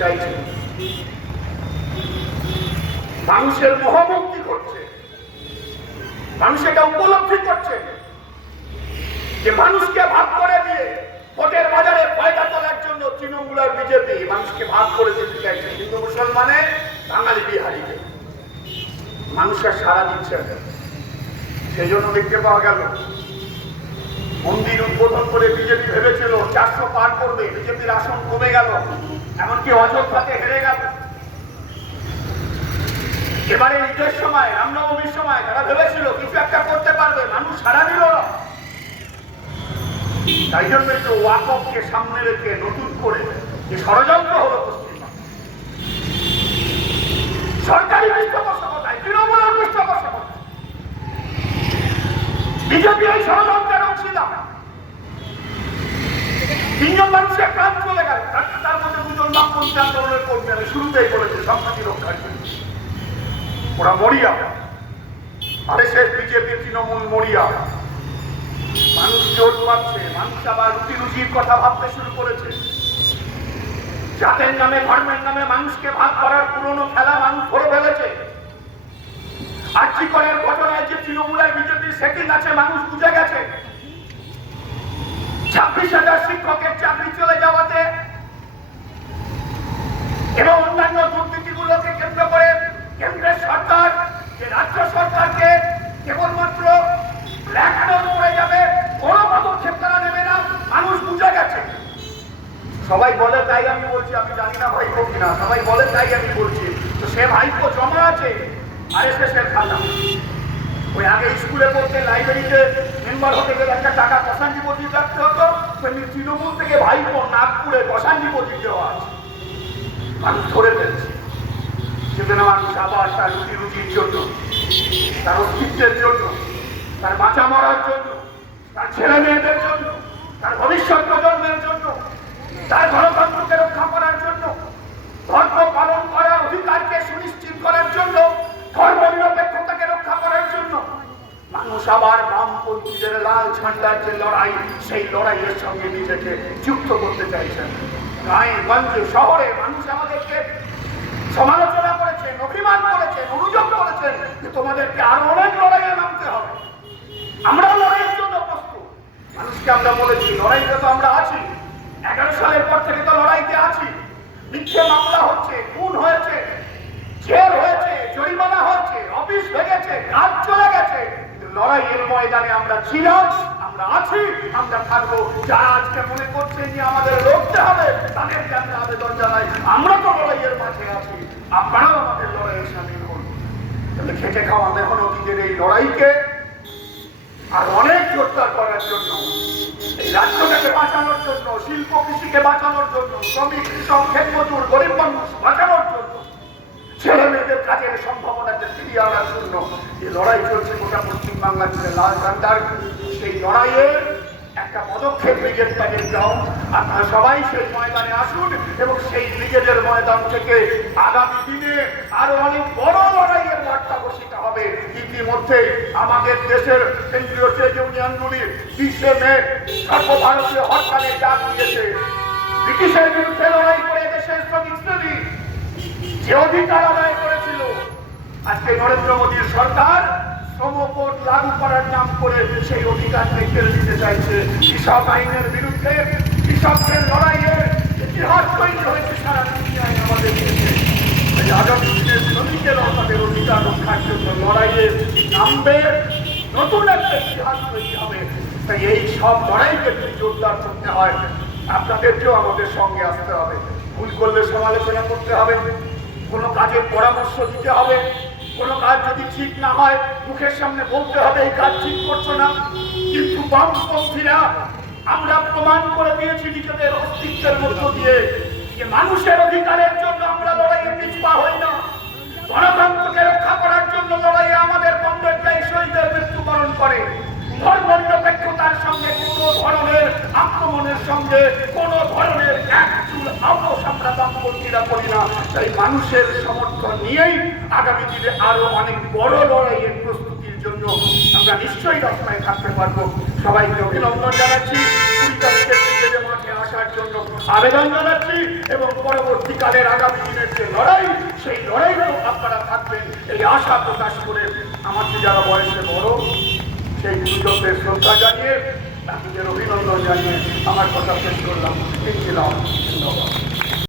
চাইছে। মানুষের মোহমুক্তি করছে। মানুষ এটা উপলব্ধি করছে যে মানুষকে ভাগ করে দিয়ে ভোটের বাজারে পয়সা তোলার জন্য তৃণমূল আর বিজেপি মানুষকে ভাগ করে দিতে চাইছে। হিন্দু, মুসলমানে বাঙালি বিহারিকে মানুষের সারা দিচ্ছে সেই জন্য দেখতে পাওয়া গেল, মন্দির উদ্বোধন করে বিজেপি ভেবেছিল চারশো পার করবে। বিজেপির আসন কমে গেল। এমনকি অযোধ্যাতে হেরে গেল। এবারে ঈদের সময়, রামনবমীর সময় তারা ভেবেছিল, কিছু একটা করতে পারবে, মানুষ সারা দিল। না তাই জন্য একটু ওয়াকফকে সামনে রেখে নতুন করে যে ষড়যন্ত্র হলো পশ্চিমবঙ্গ। সরকারি পৃষ্ঠপোষকতায় তৃণমূলের পৃষ্ঠপোষকতায় বিজেপি এই ষড়যন্ত্রের অংশীদার তিনজন মানুষের প্রাণ চলে গেল তার- তার মধ্যে দুজন আন্দোলনের কর্মী আমি শুরুতেই বলেছি সম্পত্তি রক্ষার জন্য ওরা মরিয়া। আরে সে বিজেপি, তৃণমূল মরিয়া। মানুষ জোর পাচ্ছে, মানুষ আবার রুটি রুজির কথা ভাবতে শুরু করেছে। জাতের নামে, ধর্মের নামে মানুষকে ভাগ করার পুরনো খেলা মানুষ ধরে ফেলেছে। করার ঘটনায় যে তৃণমূলের বিজেপির সেটিং আছে, মানুষ বুঝে গেছে। ছাব্বিশ হাজার শিক্ষকের চাকরি চলে যাওয়াতে এবং অন্যান্য দুর্নীতিগুলোকে কেন্দ্র করে কেন্দ্রের সরকার যে রাজ্য সরকারকে কেবলমাত্র ব্ল্যাকমেল করে যাবে কোনো পদক্ষেপ তারা নেবে না মানুষ বুঝে গেছে সবাই বলে তাই আমি বলছি, আমি জানি না ভাই কিনা, সবাই বলে তাই আমি বলছি। তো সে ভাইপো জমা আছে, আর এসে সে খাতা ওই আগে স্কুলে পড়তে লাইব্রেরিতে মেম্বার হতে গেলে একটা টাকা প্রশান্ত ডিপোজিট রাখতে হতো, তেমনি তৃণমূল থেকে ভাইপো নাগপুরে প্রশান্ত ডিপোজিট দেওয়া আছে। মানুষ ধরে ফেলছে। সেজন্য মানুষ আবার তার রুটি রুটির জন্য, তার অস্তিত্বের জন্য, তার বাঁচা মরার জন্য, তার ছেলে মেয়েদের জন্য, তার ভবিষ্যৎ প্রজন্মের জন্য তার গণতন্ত্রকে রক্ষা করার জন্য, ধর্ম পালন করার অধিকারকে সুনিশ্চিত করার জন্য, ধর্ম নিরপেক্ষতাকে রক্ষা করার জন্য, মানুষ আবার বামপন্থীদের লাল ঝান্ডার যে লড়াই, সেই লড়াইয়ের সঙ্গে নিজেকে যুক্ত করতে চাইছেন। গায়ে শহরে মানুষ আমাদেরকে সমালোচনা করেছেন, অভিমান করেছেন অনুযোগ করেছেন যে তোমাদেরকে আরও অনেক লড়াইয়ে নামতে হবে। আমরা লড়াইয়ের জন্য প্রস্তুত। মানুষকে আমরা বলেছি, লড়াইতে তো আমরা আছি। এগারো সালের পর থেকে তো লড়াইতে আছি। মিথ্যে মামলা হচ্ছে, খুন হয়েছে, জেল হয়েছে, জরিমানা হয়েছে অফিস ভেঙেছে কাজ চলে গেছে। লড়াইয়ের ময়দানে আমরা ছিলাম, আমরা আছি, আমরা থাকব। যারা আজকে মনে করছে যে আমাদের লড়তে হবে, তাদেরকে আমরা আবেদন জানাই, আমরা তো লড়াইয়ের মাঠে আছি। আপনারাও আমাদের লড়াইয়ে সামিল হন। খেটে খাওয়া মেহনতিদের এই লড়াইকে আর অনেক জোরদার করার জন্য, এই রাজ্যটাকে বাঁচানোর জন্য, শিল্প কৃষিকে বাঁচানোর জন্য, শ্রমিক, কৃষক ক্ষেত মজুর, গরিব মানুষ বাঁচানোর জন্য ছেলে মেয়েদের কাজের সম্ভাবনাকে ফিরিয়ে আনার জন্য যে লড়াই চলছে গোটা পশ্চিমবাংলা জুড়ে লাল ঝান্ডার, সেই লড়াইয়ে একটা পদক্ষেপ ব্রিগেড প্যানেল গ্রাউন্ড আপনারা সবাই সেই ময়দানে আসুন এবং সেই ব্রিগেডের ময়দান থেকে আগামী দিনে আরও অনেক বড় লড়াইয়ের ইতিমধ্যে আমাদের দেশের কেন্দ্রীয় ট্রেড ইউনিয়নগুলি বিশে মে সর্বভারতীয় হরতালের ডাক দিয়েছে। ব্রিটিশের বিরুদ্ধে লড়াই করে দেশের শ্রমিক যে অধিকার আদায় করেছিল। আজকে নরেন্দ্র মোদীর সরকার শ্রমকোট লাগু করার নাম করে সেই অধিকারকে কেড়ে নিতে চাইছে। কৃষক আইনের বিরুদ্ধে কৃষকদের লড়াইয়ের ইতিহাস তৈরি হয়েছে সারা দুনিয়ায়। আগামী দিনে জন্য লড়াইয়ে নামবে নতুন একটা ইতিহাস হবে এই সব লড়াইকে যদি করতে হয় আপনাদেরকেও আমাদের সঙ্গে আসতে হবে ভুল করলে সমালোচনা করতে হবে কোনো কাজের পরামর্শ দিতে হবে কোনো কাজ যদি ঠিক না হয় মুখের সামনে বলতে হবে এই কাজ ঠিক করছ না কিন্তু বামপন্থীরা আমরা প্রমাণ করে দিয়েছি নিজেদের অস্তিত্বের মধ্য দিয়ে। যে মানুষের অধিকারের জন্য আমরা লড়াইয়ে পিছপা হই না। গণতন্ত্রকে রক্ষা করার জন্য লড়াইয়ে আমাদের পণ্ডিতরাই শহীদের মৃত্যুবরণ করে। ধর্ম নিরপেক্ষতার সঙ্গে কোনো ধরনের আক্রমণের সঙ্গে কোনো ধরনের এক চুল আপোষ করি না। তাই মানুষের সমর্থন নিয়েই আগামী দিনে আরও অনেক বড় লড়াইয়ের প্রস্তুতির জন্য আমরা নিশ্চয়ই রাস্তায় থাকতে পারব। সবাইকে অভিনন্দন জানাচ্ছি। কুড়ি তারিখের আবেদন জানাচ্ছি এবং পরবর্তীকালের আগামী দিনের যে লড়াই, সেই লড়াইও আপনারা থাকবেন এই আশা প্রকাশ করে আমার যারা বয়সে বড়, সেই গুরুজনদের শ্রদ্ধা জানিয়ে তাদের অভিনন্দন জানিয়ে আমার কথা শেষ করলাম। ধন্যবাদ।